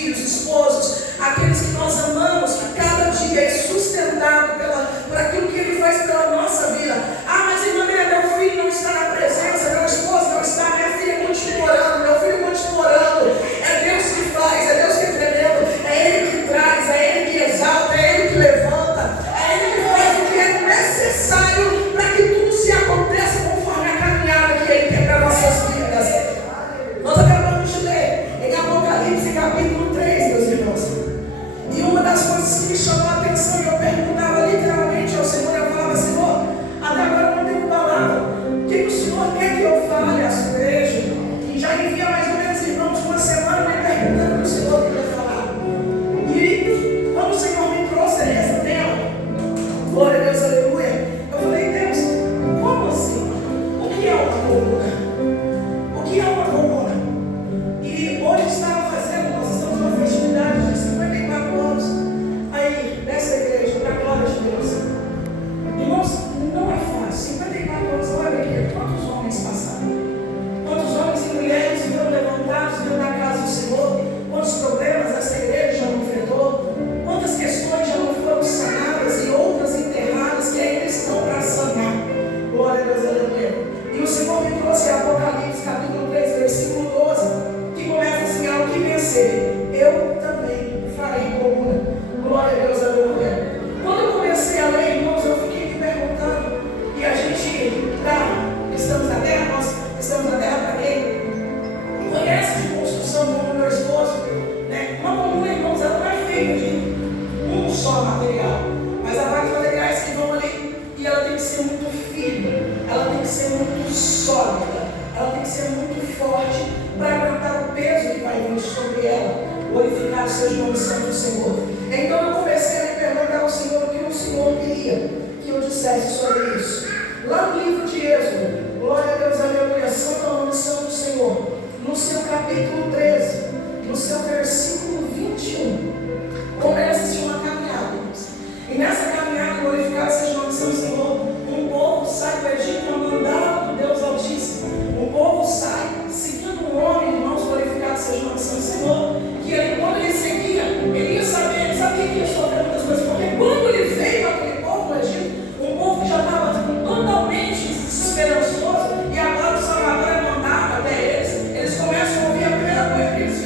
filhos, esposos, aqueles que nós amamos, que cada dia é sustentado por aquilo que Ele faz pela nossa vida. Ah, mas irmã, meu filho não está na presença, meu esposo não está, minha filha continua orando, meu filho continua orando. É Deus que faz, é Deus que é tremendo, é Ele que traz, é Ele que exalta, é Ele que levanta, é Ele que faz o que é necessário para que tudo se aconteça conforme a caminhada que Ele tem para nossas vidas. Nós acabamos de ler em Apocalipse capítulo 3, meus irmãos. E uma das coisas que me chamou a atenção, eu perguntava literalmente ao Senhor, eu falava: Senhor, até agora eu não tenho palavra. O que o Senhor quer que eu fale à sua igreja? E já envia mais ou menos, irmãos, uma semana me perguntando o que o Senhor queria falar. E quando o Senhor me trouxe essa tela, glória a Deus, aleluia, eu falei: Deus, como assim? O que é uma coluna? O que é uma coluna? E hoje estava fazendo, nós estamos numa festividade de 54 anos aí nessa igreja, para a glória de Deus. Irmãos, não é fácil. 54 anos, olha aqui, quantos homens passaram? Quantos homens e mulheres foram levantados dentro da casa do Senhor? Quantos problemas essa igreja já não enfrentou? Quantas questões já não foram sanadas e outras enterradas que ainda estão para sanar? Glória a Deus, aleluia. E o Senhor me trouxe Apocalipse capítulo 3, versículo 12, que começa assim: ao que vencer, eu também farei coluna. Glória a Deus, aleluia. Quando eu comecei a ler, irmãos, eu fiquei me perguntando, e a gente estamos na terra, nós estamos na terra para quem conhece de construção como meu esposo, né? Uma coluna, irmãos, ela não é feita de um só material, mas há vários materiais que vão ali, e ela tem que ser muito firme, ela tem que ser muito sólida, ela tem que ser muito forte para aguentar o peso que vai vir sobre ela. Glorificado seja o nome santo do Senhor. Então eu comecei a me perguntar ao Senhor o que o Senhor queria que eu dissesse sobre isso. Lá no livro de Êxodo, glória a Deus, aleluia, santo é o nome santo do Senhor, no seu capítulo 13, no seu versículo 21, começa-se uma caminhada, irmãos. E nessa caminhada, glorificado seja o nome santo do Senhor, um povo sai do Egito, mandado do Deus Altíssimo. Um povo sai seguindo um homem, irmãos, glorificado seja o nome santo do Senhor, que ele, quando ele seguia, ele ia saber, sabe o que ia sofrer muitas coisas? Porque quando ele veio aquele povo do Egito, um povo que já estava totalmente desesperançoso, e agora o Salvador é mandado até eles começam a ouvir a primeira coisa que eles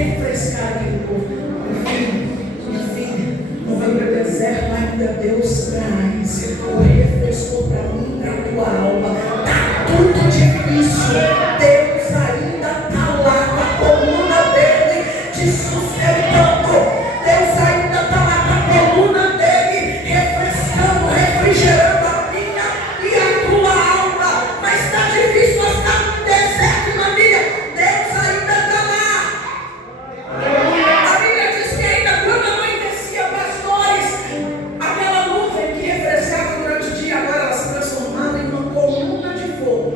refrescar aquele povo. Minha filha, não vai para o deserto, ainda Deus traz o refrescor para mim e para a tua alma. Está tudo difícil, Deus ainda está lá com a coluna dele te sustentando. Deus ainda está lá com a coluna dele refrescando, refrigerando a minha e a tua alma. Mas está difícil, nós estamos no deserto, minha amiga. Deus ainda está lá. A Bíblia diz que ainda quando anoitecia, pastores, aquela nuvem que refrescava durante o dia, agora ela se transformava em uma coluna de fogo.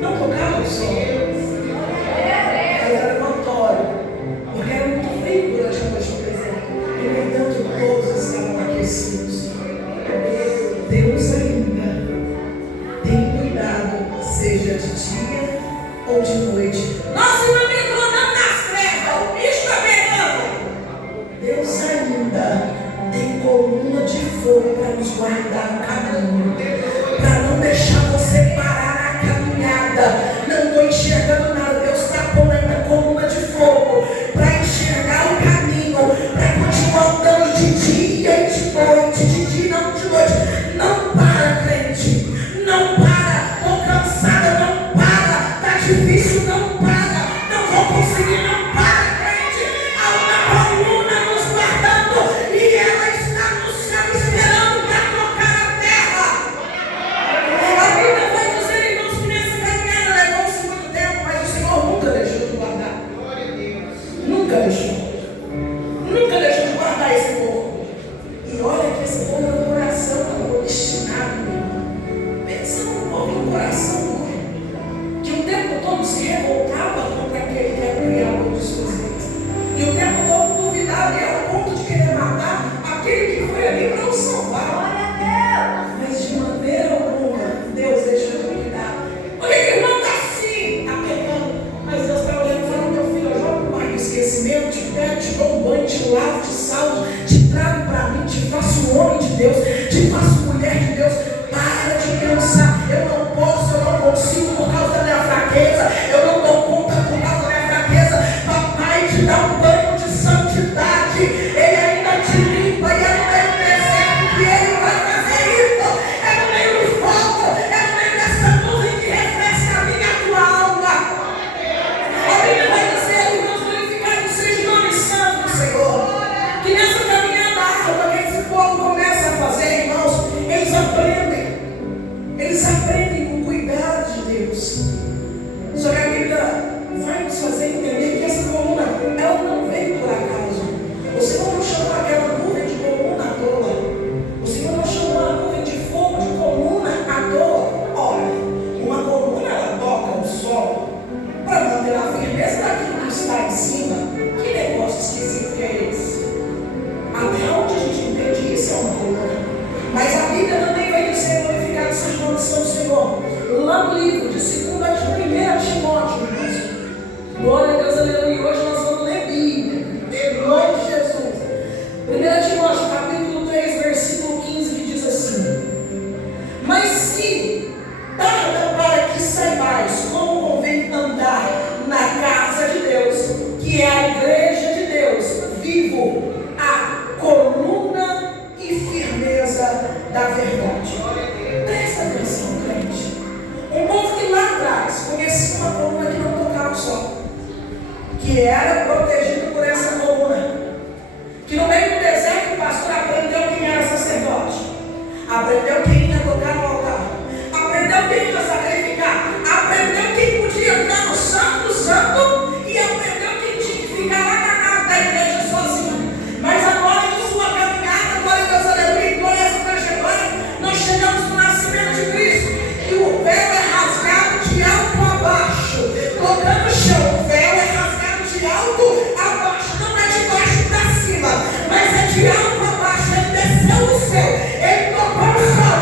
Não tocava o sol. Mas era notório, porque era muito frio durante a noite no deserto. E no entanto, todos estavam aquecidos. Deus ainda tem cuidado, seja de dia ou de noite. Nossa, meu amigo, andando nas trevas, o bicho está pegando. Deus ainda tem coluna de fogo para nos guardar no caminho, para não deixar você parar na caminhada. Não estou enxergando nada. Deus está pondo ainda coluna de fogo para enxergar o caminho, para continuar andando de dia e de noite, de dia e não de noite. Não para, crente, não para. Estou cansada, não para. Está difícil, não para. Não vou conseguir, não para, crente. Há uma coluna nos guardando e ela está no céu esperando para tocar a terra. A Bíblia vai dizer, irmãos, que nessa caminhada levou-se muito tempo, mas o Senhor nunca deixou de guardar. Nunca deixou. Nunca deixou de guardar esse povo. E olha que esse povo era um coração obstinado, meu irmão. Pensa num povo com coração duro, que o tempo todo se revoltava contra aquele que era criado de suas vidas. E o tempo todo duvidava e era ao ponto de querer matar aquele que foi ali para o salvar. Mas de maneira alguma Deus deixou de cuidar. Porque o irmão está assim, está pecando. Mas Deus está olhando e falando: meu filho, eu jogo para o esquecimento, te pego, te dou um banho, te lavo, te salvo, te trago para mim, te faço homem de Deus, te faço mulher de Deus. Para de pensar, eu não posso, eu não consigo por causa da minha fraqueza, eu não dou conta por causa da minha fraqueza. Papai te dá um banho de santidade, Ele ainda te limpa, e é no meio do deserto que Ele vai fazer isso. É no meio do fogo, é no meio dessa nuvem que refresca a minha e a tua alma. A Bíblia vai dizer: irmãos, glorificado seja o nome santo do Senhor. Que nessa caminhada árdua que esse povo começa a fazer, irmãos, eles aprendem com o cuidado de Deus. Só que a Bíblia vai nos fazer entender que essa coluna, ela não veio por acaso. O Senhor não chamou aquela nuvem de coluna à toa. O Senhor não chamou a nuvem de fogo de coluna à toa. Olha, uma coluna, ela toca o sol para manter a firmeza daquilo que está em cima. Que negócio esquisito que é esse? Até onde a gente entende isso é uma coluna. Mas a Bíblia também vai dizer: glorificado seja o nome santo do Senhor. Lá no livro de 1 Timóteo, irmãos. Glória a Deus, aleluia. Hoje nós vamos ler Bíblia. Em nome de Jesus. 1 Timóteo, capítulo 3, versículo 15, que diz assim: mas se tarda para que saibais como convém andar na casa de Deus, que é a igreja de Deus, vivo, a coluna e firmeza da verdade. Presta atenção, crente. Um povo que lá atrás conhecia uma coluna que não tocava o sol, que era protegido por essa coluna, que no meio do deserto o pastor aprendeu quem era sacerdote, aprendeu quem ia tocar no altar, aprendeu quem ia sacrificar, aprendeu quem podia entrar no santo do santo e aprendeu quem tinha que ficar lá na nave da igreja sozinho. Mas agora, em sua caminhada, glória a Deus, aleluia, em toda essa trajetória, nós chegamos no nascimento de Cristo, e o véu é rasgado de alto a baixo, tocando o chão. O véu é rasgado de alto a baixo, não é de baixo para cima, mas é de alto a baixo. Ele desceu do céu, ele tocou o sol,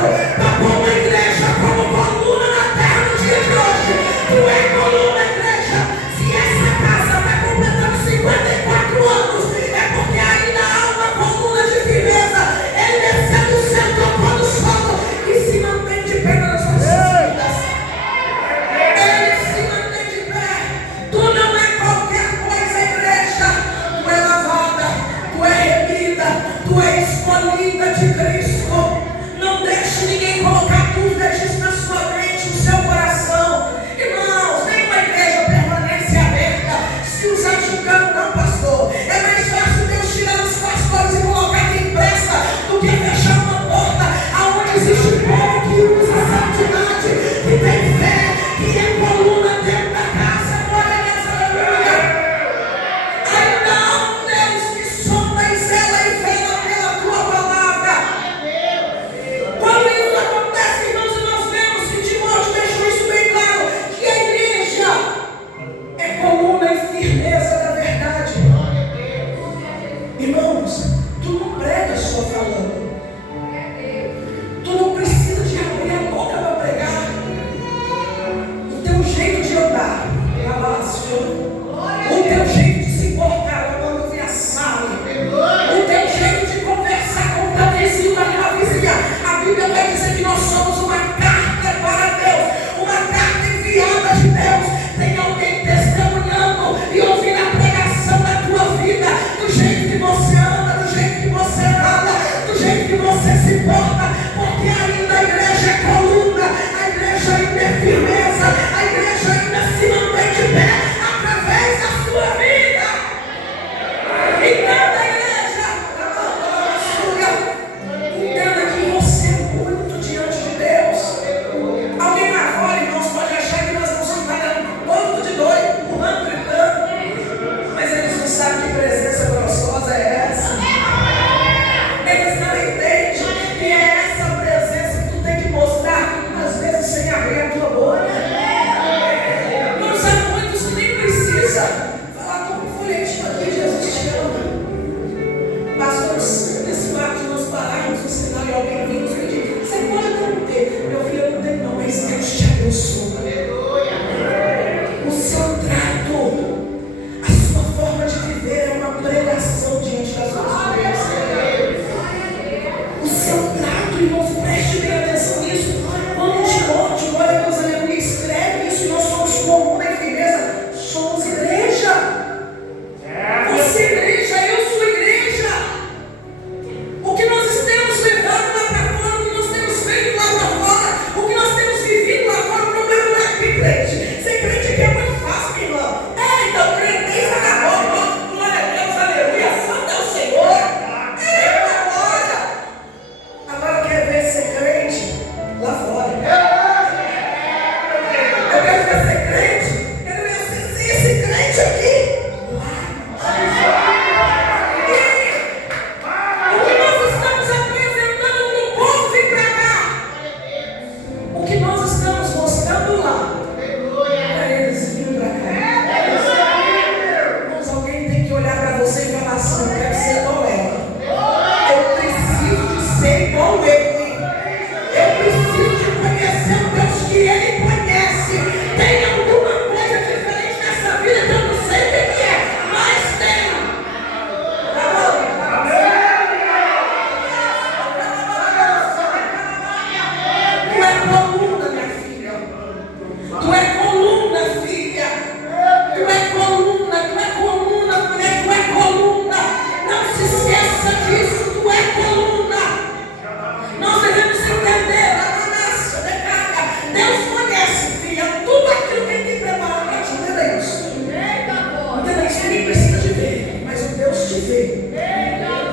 vê.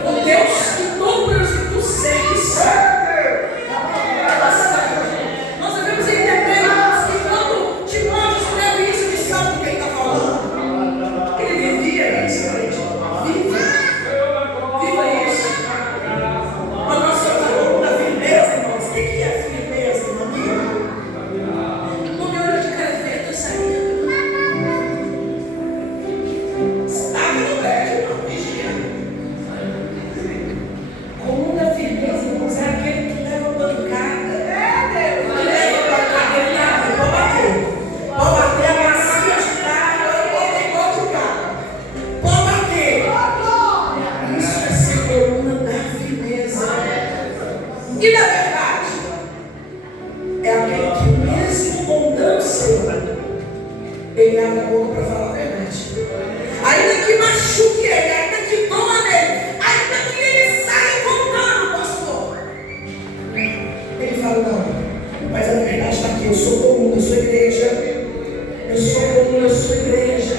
O Deus que todos os que tu serves. Nós devemos entender, irmãos, que quando Timóteo escreve isso, ele sabe do que ele está falando. Ele vivia isso, gente. Viva isso. A nossa coluna firmeza, irmãos. O que é firmeza, irmão? No meu olho de creveta saindo. Estava no prédio, irmão. Vigia. Coluna firmeza, irmãos, é aquele que leva pancada. Que leva pancada, ele abre. Pode bater. Pode bater a bacia de cara. Pode igual de cara. Pode bater. Isso é ser coluna da firmeza. E na verdade, é aquele que mesmo contando-se, ele abre a boca para falar a verdade. Ainda que machuque ele, ainda que doma nele, ainda que ele saia contando, pastor. Ele fala, não, mas a verdade está aqui, eu sou coluna, eu sou igreja. Eu sou coluna, eu sou igreja.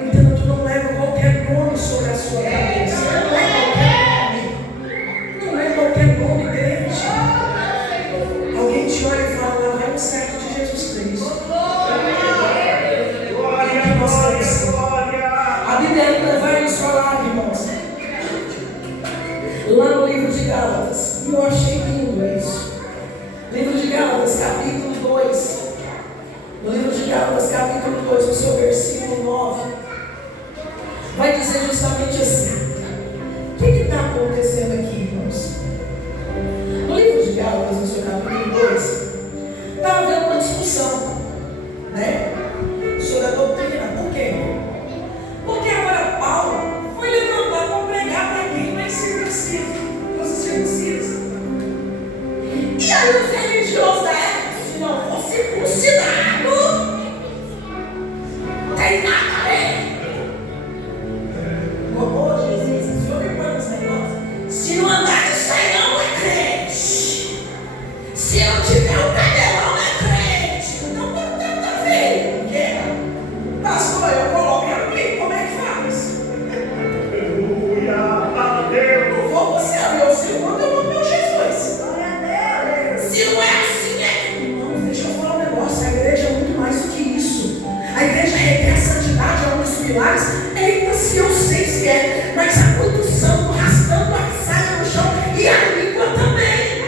Então tu não leva qualquer nome sobre a sua cabeça. Não é qualquer nome. Não é qualquer nome, igreja. Alguém te olha e fala, lá vai o servo de Jesus Cristo. A Bíblia ainda vai nos falar, irmãos, lá no livro de Gálatas, e eu achei lindo isso. Livro de Gálatas, capítulo 2. No livro de Gálatas, capítulo 2, no seu versículo 9, vai dizer justamente assim. O que está acontecendo aqui, irmãos? No livro de Gálatas, no seu capítulo 2, está havendo uma discussão, né? Sobre a doutrina. Por quê? Porque agora Paulo foi levantado para pregar para quem não é circunciso, para os circuncisos. E aí os religiosos da época, se não for circuncidado, não tem nada a ver. Ô Jesus, o senhor me põe nesse negócio. Se não andar nisso aí não é crente. Se não tiver um cabelão não é crente. Então não tem nada a ver. Por quê? Pastor, eu coloco em aplico, como é que faz? Aleluia, a Deus. Não vou você a meu segundo, eu vou meu Jesus. Se não é assim, é. Irmãos, deixa eu falar um negócio. A igreja é muito mais do que isso. A igreja requer a santidade, é um dos pilares. Eita, se eu sei se é, mas há muito santo arrastando a saia no chão e a língua também.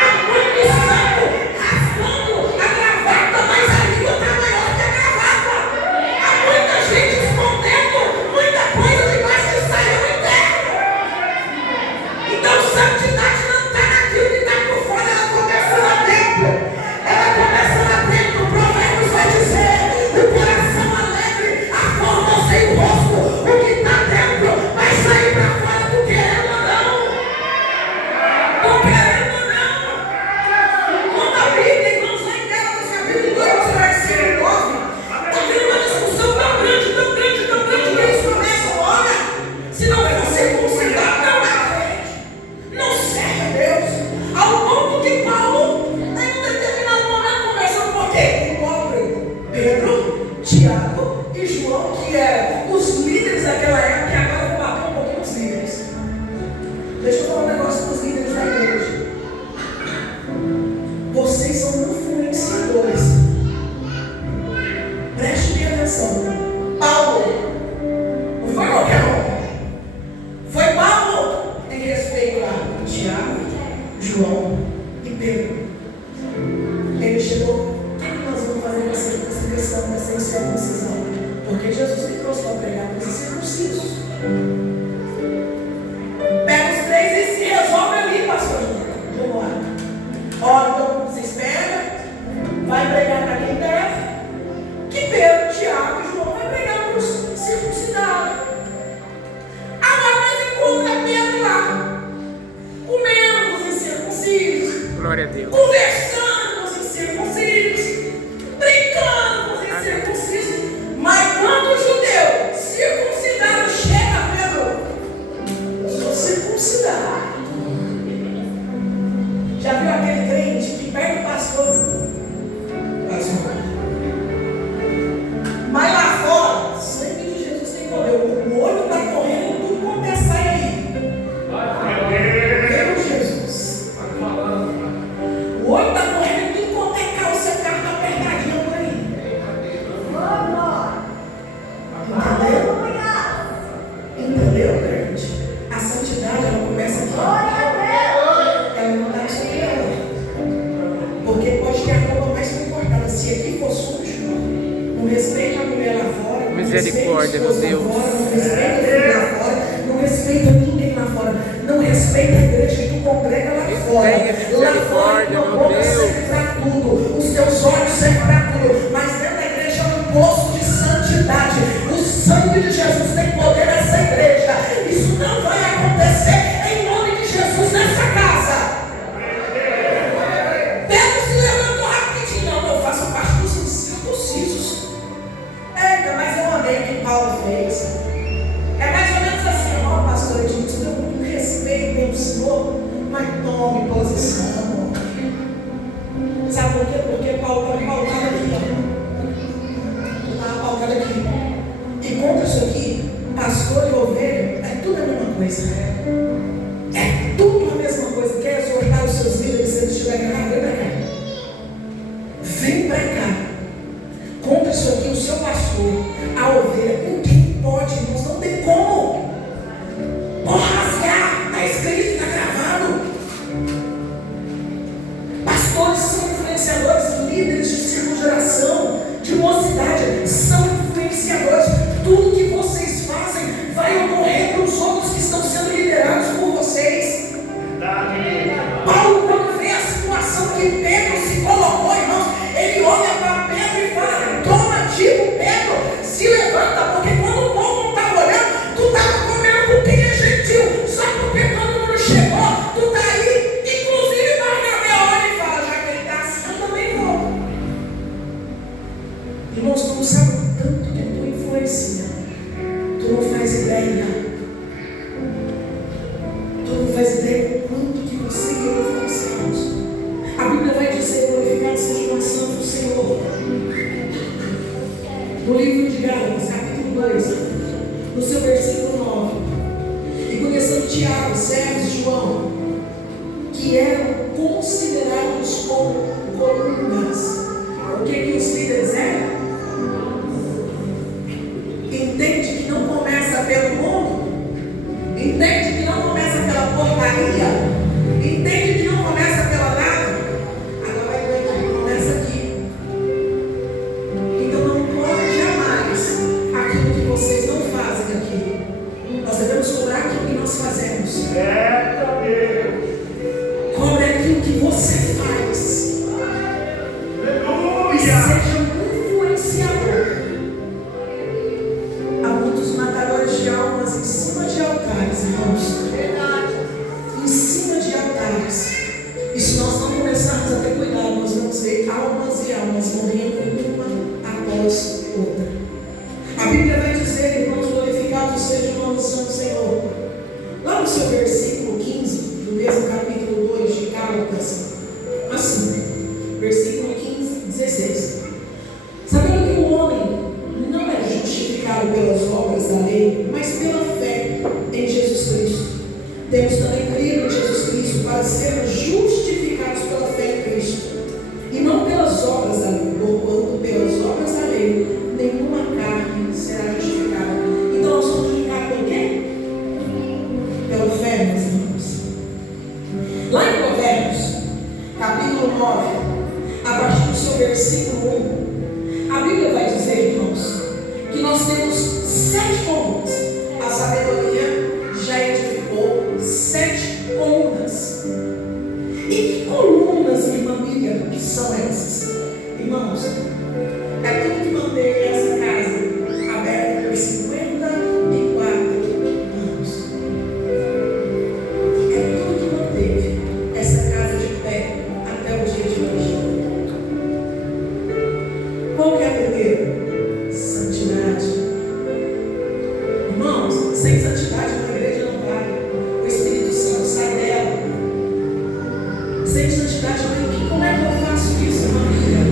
Há muito santo raspando a gravata, mas a língua está maior que a gravata. Há muita gente escondendo muita coisa debaixo de saião interno. Então, santidade não está naquilo que está por fora, ela começa lá dentro. Ela começa lá dentro. Provérbios vai dizer: o coração alegre aforma-se o rosto. O que está dentro vai sair para fora, tu querendo ou não. Tu querendo ou não. Quando a Bíblia, irmãos, lá em Gálatas, capítulo 2, versículo 9, está vindo uma discussão tão grande, tão grande, tão grande, que eles começam: olha, se não for circuncidado, não é crente, não serve a Deus. Ao ponto que Paulo, em um determinado momento, conversando com quem? Com o pobre Pedro, Tiago e João, que eram os líderes daquela época, e agora eu vou bater um pouquinho os líderes. Deixa eu falar um negócio dos líderes da igreja. Vocês são influenciadores. Preste bem atenção. Paulo não foi qualquer um. Foi Paulo em respeito a Tiago, João e Pedro. Ele chegou: o que nós vamos fazer com essa questão dessa incircuncisão? Porque Jesus me trouxe para pregar para os circuncisos. Pega os três e se resolve ali, pastor. Vamos lá. Ora, todo mundo se espera. Vai pregar para quem deve. Que Pedro, Tiago e João vai pregar para os circuncidados. Agora nós encontramos Pedro lá, comendo com os incircuncisos. Glória a Deus. Conversando com os incircuncisos, brincando com os incircuncisos. Mas quando o judeu circuncidado chega, Pedro, sou circuncidado. Já viu aquele crente que perde o pastor? Mas lá fora, sangue de Jesus tem poder. O olho misericórdia, meu Deus. Não respeita ele lá fora, não respeita ninguém lá fora, não respeita a igreja que tu congrega lá fora. Tenha misericórdia, Lá fora, meu boca Deus. serve para tudo, os teus olhos servem para tudo, mas dentro da igreja é um poço de santidade. O sangue de Jesus tem poder nessa igreja. Isso não vai acontecer em nome de Jesus nessa casa. Pedro se levantou rapidinho. Não, eu faço parte dos incircuncisos. Eita, mas eu amei o que Paulo fez. É mais ou menos assim, ó, pastor Edinho, você deu muito respeito pelo Senhor, mas tome posição. Sabe por quê? Porque Paulo estava pautado aqui, ó. Estava pautado aqui. E contra isso aqui, pastor e ovelha, é tudo a mesma coisa. É tudo a mesma coisa. Quer exortar os seus líderes se eles estiverem errados? Vem pra cá. Vem pra cá. Contra isso aqui, o seu pastor, a ovelha, ninguém pode, irmãos, não tem como. Pode rasgar, está escrito, está gravado. Pastores são influenciadores, líderes de circungeração, de mocidade, são influenciadores. Tudo que vocês fazem vai ocorrer para os outros que estão sendo liderados por vocês. Paulo, quando vê a situação que Pedro se colocou, irmãos, ele olha para Pedro e fala: toma, tipo, Pedro, se levanta, porque quando o povo não estava olhando, tu estava comendo com quem é gentil, só porque todo mundo chegou, tu está aí. Inclusive Barnabé olha e fala: já que ele está assim, eu também vou. Irmãos, tu não sabe o tanto que tu influencia, tu não faz ideia, tu não faz ideia do quanto que você quer influenciá-los. A Bíblia vai dizer: glorificado seja o ação do Senhor. No livro de Gálatas, capítulo 2, no seu versículo 9, e conhecendo Tiago, servos de João, que eram considerados como colunas. O que os líderes eram? Entende que não começa pelo mundo? Entende que não começa pela porcaria? Entende que não começa pela nada? Agora vai ver, começa aqui. Então não cobre jamais aquilo que vocês não fazem aqui. Nós devemos cobrar aquilo que nós fazemos. Cobre aquilo que você faz. E seja um influenciador. Há muitos matadores de almas em cima de altares, irmãos. Em cima de altares. E se nós não começarmos a ter cuidado, nós vamos ver almas e almas morrendo uma após outra. A Bíblia vai dizer, irmãos, glorificado seja o nome do Santo Senhor. Lá no seu versículo 15, do mesmo capítulo 2 de Gálatas, assim, versículo 15, 16. Sabendo que o homem não é justificado pelas obras da lei, mas pela fé em Jesus Cristo. Temos também crido em Jesus Cristo para sermos justificados pela fé em Cristo, e não pelas obras da lei, porquanto pelas obras da lei nenhuma carne será justificada. Então nós somos justificados por quê? Pela fé, meus irmãos. Lá em Provérbios, capítulo 9, a partir do seu versículo 1, a Bíblia vai dizer, irmãos, que nós temos 7 colunas. A sabedoria já edificou 7 colunas. E que colunas, irmã Miriam, são essas? Irmãos, é tudo que mantém essa casa aberta por 54 anos. É tudo que manteve essa casa de pé até o dia de hoje. Qual que é a primeira? Santidade. Irmãos, sem santidade uma igreja não vale. O Espírito Santo sai dela. Sem santidade, como é que eu faço isso, irmã Miriam?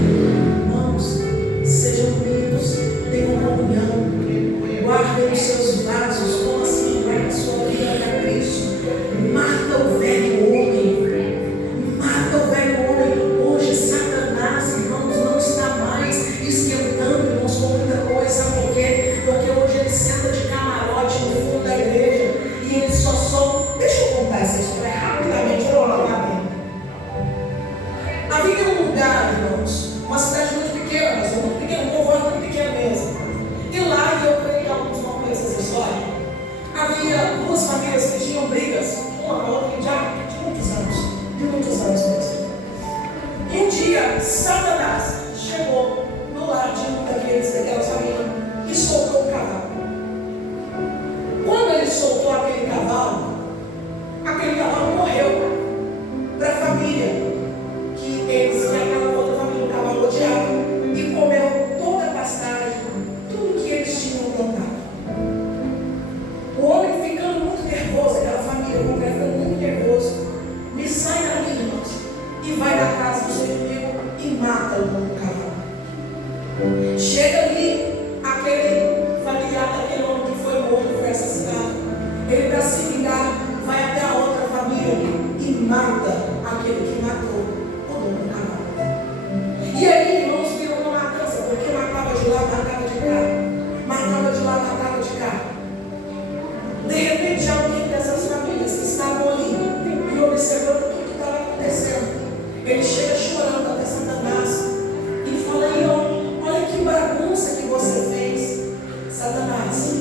aquele cavalo morreu para a família, que aquela outra família, o cavalo odiava, e comeu toda a pastagem, tudo que eles tinham plantado. O homem ficando muito nervoso, aquela família, o homem ficando muito nervoso, me sai dali, irmãos, e vai na casa do seu inimigo e mata o dono do cavalo. Chega ali, aquele familiar daquele homem que foi morto, foi assassinado. Ele, para se vingar, vai até a outra família e mata aquele que matou o dono do cavalo. E aí, irmãos, virou uma matança, porque matava de lá, matava de cá. Matava de lá, matava de cá. De repente, alguém dessas famílias que estavam ali e observando tudo que estava acontecendo, ele chega chorando até Satanás e fala: aí, olha que bagunça que você fez, Satanás,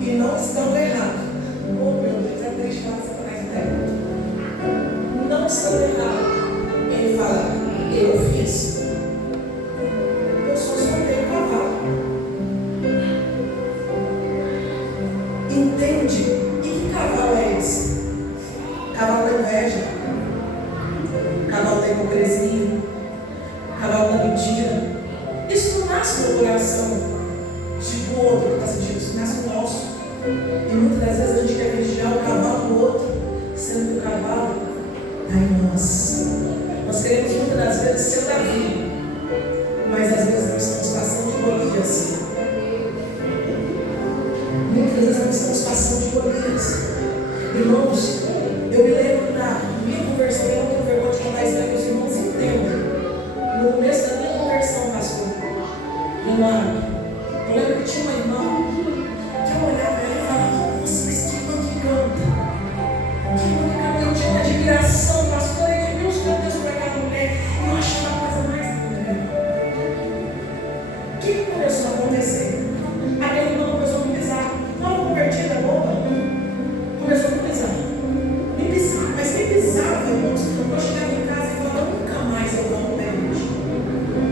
e não estão errados. Oh, meu Deus, é triste falar Satanás até. Não estão errados. Ele fala: eu fiz. Eu só soltei o cavalo. Entende? E que cavalo é esse? Cavalo da inveja, cavalo da hipocrisia, cavalo da mentira. Isso não nasce no coração tipo o outro que está sentindo, isso nasce no nosso. E muitas das vezes a gente quer vigiar o cavalo do outro, sendo que o cavalo está em nós. Nós queremos muitas das vezes ser Davi, mas às vezes não estamos passando de Golias. Muitas vezes não estamos passando de Golias. Irmãos, eu me lembro na minha conversão, eu não tenho vergonha de contar isso para que os irmãos entendam. No começo da minha conversão, pastor, eu lembro que tinha uma irmã que eu olhava para ela e falava: nossa, mas que irmã que canta. Que irmã que canta. Eu tinha uma admiração, pastor, e Deus para aquela mulher. Eu achava a coisa mais linda. O que começou a acontecer? Aquela irmã começou a me pisar. Não, convertida, boba. Começou a me pisar. Mas me pisava, irmãos. Eu chegava em casa e falava: nunca mais eu vou ao pé hoje.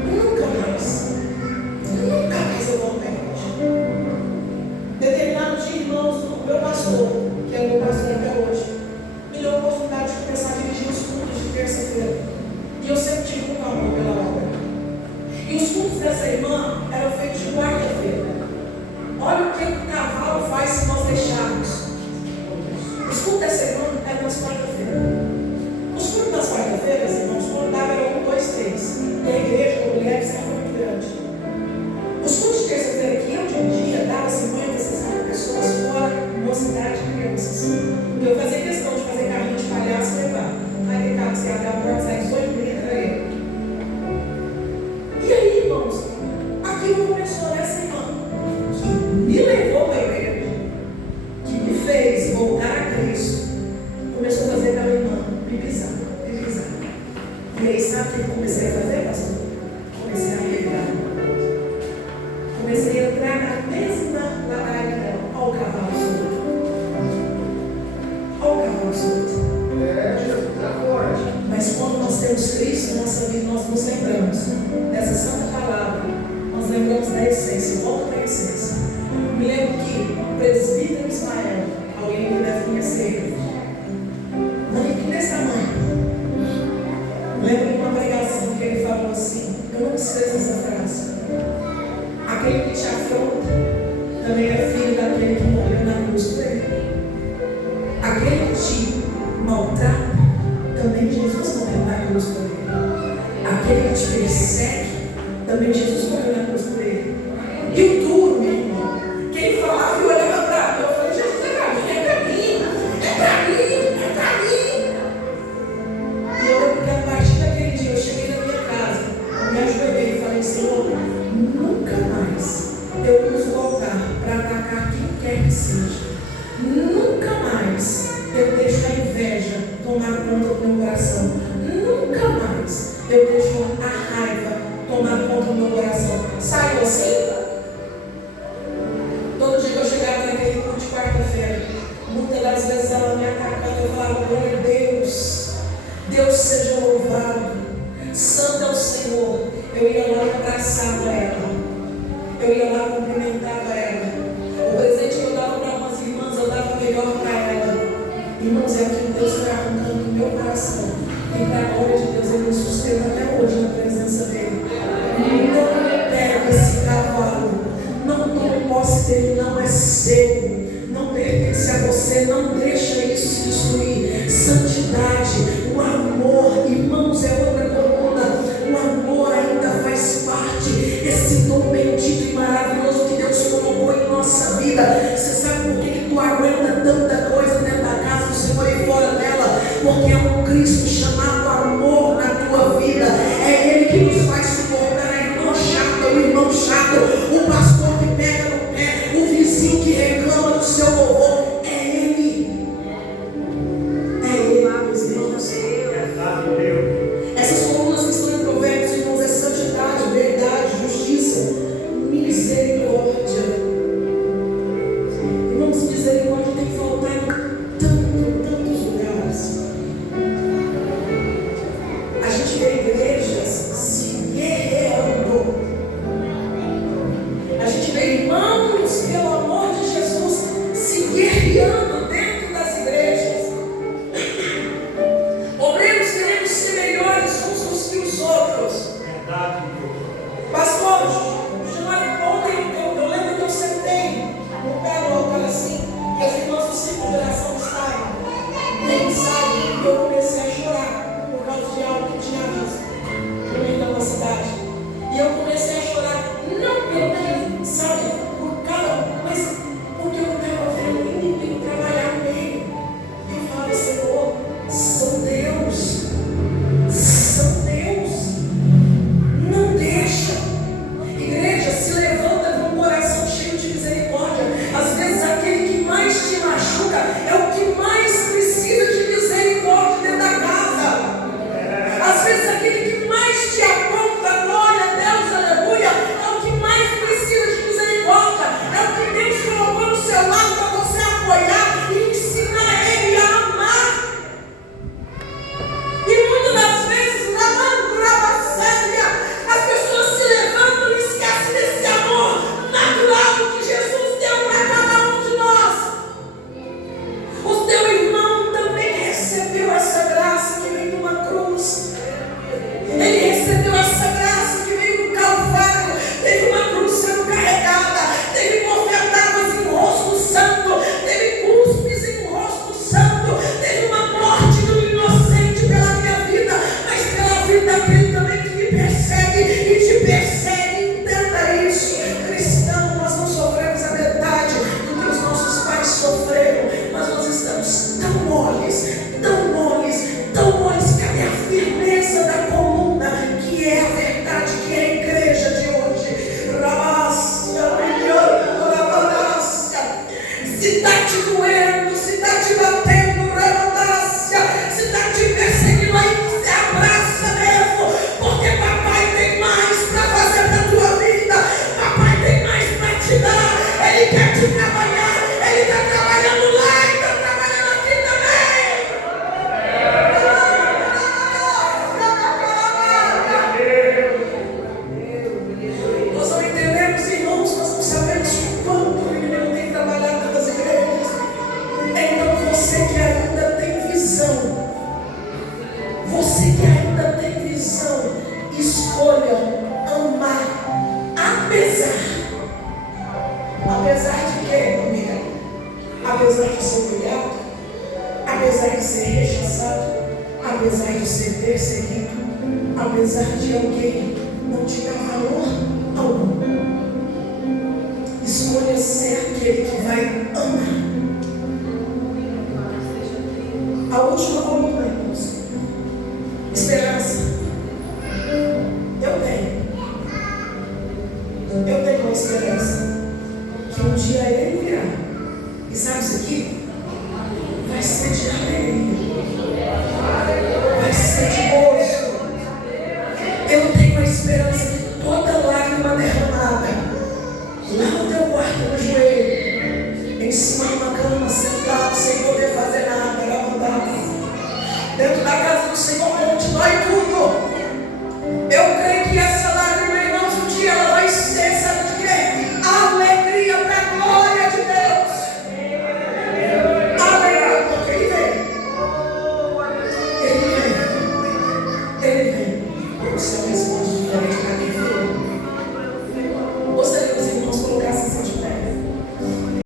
Nunca mais. Nunca mais eu vou ao pé hoje. Determinado dia, irmãos, o meu pastor, que é o meu pastor até hoje, me deu a oportunidade de começar a dirigir os cultos de terça-feira. E eu sempre tive um amor pela obra. E os cultos dessa irmã eram feitos de quarta-feira. Olha o que o cavalo faz se nós deixarmos. Os cultos dessa irmã eram nas quarta-feiras. Os cultos das quarta-feiras, irmãos, contavam eram 1, 2, 3. E a igreja, a mulher, sempre foi muito grande. Os cultos de terça-feira que eu dirigia dava 50, 60 pessoas fora, mocidade e crianças. E eu fazia questão de fazer carrinho de palhaço e levar. Aí, carro, você abre a porta, sai 18 meninos, era eu. E aí, irmãos, aquilo começou nessa irmã que me levou para a igreja, que me fez voltar a Cristo. Começou a fazer aquela irmã me pisar, me pisar. E aí, sabe o que eu comecei a fazer, pastor? Comecei a revirar. Comecei a entrar na mesma ladainha dela. Olha o cavalo solto. Olha o cavalo solto. Mas quando nós temos Cristo na nossa vida, nós nos lembramos dessa santa palavra. Nós lembramos da essência. Volta para a essência. Me lembro que o presbítero Ismael, alguém que deve conhecer, não desse tamanho. Lembro de uma pregação que ele falou assim, eu não esqueço essa frase: aquele que te afronta também é filho daquele que morreu na cruz por ele. Aquele que te maltrata, também Jesus morreu na cruz por ele. Aquele que te persegue, também Jesus morreu na cruz por ele. E o duro, meu irmão, que ele falava e eu olhava para mim, eu falei: Jesus, é para mim, é para mim, é para mim, é para mim. E eu lembro que a partir daquele dia eu cheguei na minha casa, eu me ajoelhei e falei: Senhor, nunca mais eu uso o altar para atacar quem quer que seja. Nunca mais eu deixo a inveja tomar conta do meu coração. Nunca mais eu deixo a raiva tomar conta do meu coração. Saiu assim? Todo dia que eu chegava naquele culto de quarta-feira, muitas das vezes ela me atacando, eu falava: glória a Deus, Deus seja louvado, santo é o Senhor. Eu ia lá e abraçava ela, eu ia lá e cumprimentava ela. O presente que eu dava para umas irmãs, eu dava melhor para ela. Irmãos, é aquilo que Deus está arrancando do meu coração. E para a glória de Deus, Ele me sustenta até hoje na presença dEle. Não pega esse cavalo. Não tome posse dele, não é seu. Não pertence a você. Não deixa isso se destruir. Santidade, o amor, irmãos, é outra coluna. O amor ainda faz parte. Esse dom bendito e maravilhoso que Deus colocou em nossa vida. Você sabe por que tu aguenta tanta coisa dentro da casa do Senhor e fora dela? Porque é um Cristo chamado amor na tua vida. É Ele que nos faz suportar a irmã chata, o irmão chato, o pastor que pega no pé, o vizinho que reclama do seu louvor. É Ele. É Ele, meus irmãos. Verdade, Deus. Essas colunas que estão em Provérbios, irmãos, é santidade, verdade, justiça, misericórdia. Irmãos, misericórdia tem faltado tantos lugares. A gente vê igrejas se guerreando. A gente vê irmãos, pelo amor de Jesus, se guerreando dentro das igrejas. Obreiros querendo ser melhores uns que os outros. Verdade, Deus. Pastor, ontem eu lembro que eu sentei no pé assim, e as irmãs do ciclo de oração estavam. Nem sabe, e eu comecei a chorar por causa de algo que tinha visto no meio da nossa cidade. E eu comecei a chorar, não pelo que, sabe, por causa, mas porque eu estava vendo o inimigo trabalhar no meio. E eu falava, Senhor, são Deus. São Deus. Não deixa. Igreja, se levanta com um coração cheio de misericórdia. Às vezes aquele que mais te machuca é o que mais precisa de misericórdia dentro da casa. Às vezes aquele que mais te aponta, glória a Deus, aleluia, é o que mais precisa de misericórdia. É o que Deus colocou no seu lado para você apoiar e ensinar ele a amar. E muitas das vezes, as pessoas se levantam e esquecem desse amor natural que Jesus deu para cada um de nós. O teu irmão também recebeu essa graça que veio numa cruz. Ele recebeu essa graça que veio no Calvário. Teve uma cruz sendo carregada, teve bofetadas em rosto santo, teve cuspes em rosto santo, teve uma morte do inocente pela minha vida, mas pela vida daquele também que me persegue e te persegue. Entenda isso, cristão. Nós não sofremos a metade do que os nossos pais sofreram, mas nós estamos tão moles, tão moles, tão moles. Cadê a firmeza da coluna que é a verdade, que é a igreja de hoje? Rabácia, rabácia. Se está te doendo, se está te batendo, rabácia, se está te perseguindo, aí você abraça mesmo, porque papai tem mais para fazer na tua vida, papai tem mais para te dar. Ele quer te trabalhar, ele está trabalhando lá e está trabalhando aqui também. Nós não entendemos, irmãos, nós não sabemos o quanto o inimigo tem trabalhado dentro das igrejas. Então você que ainda tem visão, você que ainda tem visão, escolha amar, apesar de quê, amiga? Apesar de ser humilhado, apesar de ser rechaçado, apesar de ser perseguido, apesar de alguém não te dar valor algum. Escolha ser aquele que vai amar. A última coluna, irmãos. Esperança. Eu tenho uma esperança que um dia ele virá. E sabe isso aqui?